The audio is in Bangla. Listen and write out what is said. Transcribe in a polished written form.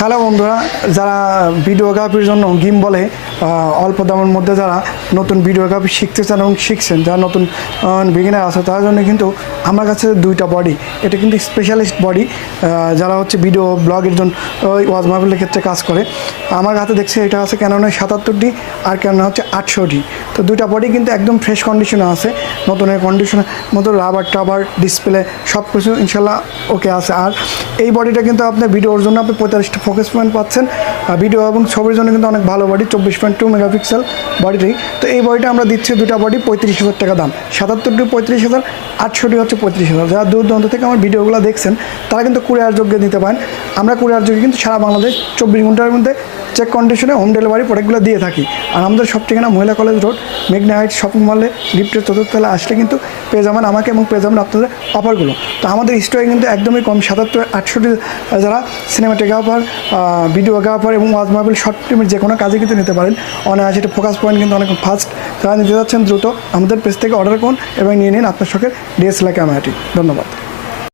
হ্যালো বন্ধুরা, যারা ভিডিওগ্রাফির জন্য গিম্বলে অল্প দামের মধ্যে যারা নতুন ভিডিওগ্রাফি শিখতে চান এবং শিখছেন, যারা নতুন বিগিনার আছে তার জন্য কিন্তু আমার কাছে দুইটা বডি, এটা কিন্তু স্পেশালিস্ট বডি, যারা হচ্ছে ভিডিও ব্লগের জন্য ওয়াজ মাহফিলের ক্ষেত্রে কাজ করে। আমার হাতে দেখছি এটা আছে ক্যাননের 77D আর ক্যানন হচ্ছে 800D। তো দুইটা বডি কিন্তু একদম ফ্রেশ কন্ডিশনে আছে, নতুনের কন্ডিশনের মতো রাবার টাবার ডিসপ্লে সব কিছু ইনশাল্লাহ ওকে আছে। আর এই বডিটা কিন্তু আপনার ভিডিওর জন্য আপনি 45টা ফোকাস পয়েন্ট পাচ্ছেন, ভিডিও এবং ছবির জন্য কিন্তু অনেক ভালো বডি, 24.2 মেগাপিক্সেল বডিটাই। তো এই বডিটা আমরা দিচ্ছি দুটা বডি 35,000 টাকা দাম, 77D 35,000, 800D হচ্ছে 35,000। যারা দূর দূরান্ত থেকে আমার ভিডিওগুলো দেখছেন তারা কিন্তু কুরিয়ার যোগ্যে নিতে পারেন। আমরা কুরিয়ার যোগ্যে কিন্তু সারা বাংলাদেশ 24 ঘন্টার মধ্যে চেক কন্ডিশনে হোম ডেলিভারি প্রোডাক্টগুলো দিয়ে থাকি। আর আমাদের সব ঠিকানা মহিলা কলেজ রোড, মেঘনা হাইটস শপিং মলে লিফটের 4th তলায় আসলে কিন্তু পেয়ে যাবেন আমাকে এবং পেয়ে যাবেন আপনাদের অফারগুলো। তো আমাদের স্টোরে কিন্তু একদমই কম, 77, 800D যারা সিনেমাটোগ্রাফার, ভিডিওগ্রাফার এবং ওয়াজ মাহফিল শর্ট ফিল্মের যে কোনো কাজে কিন্তু নিতে পারেন। অনায়াসে এটা ফোকাস পয়েন্ট কিন্তু অনেক ফাস্ট। যারা নিতে যাচ্ছেন দ্রুত আমাদের পেজ থেকে অর্ডার করুন এবং নিয়ে নিন আপনার শখের DSLR ক্যামেরাটি। ধন্যবাদ।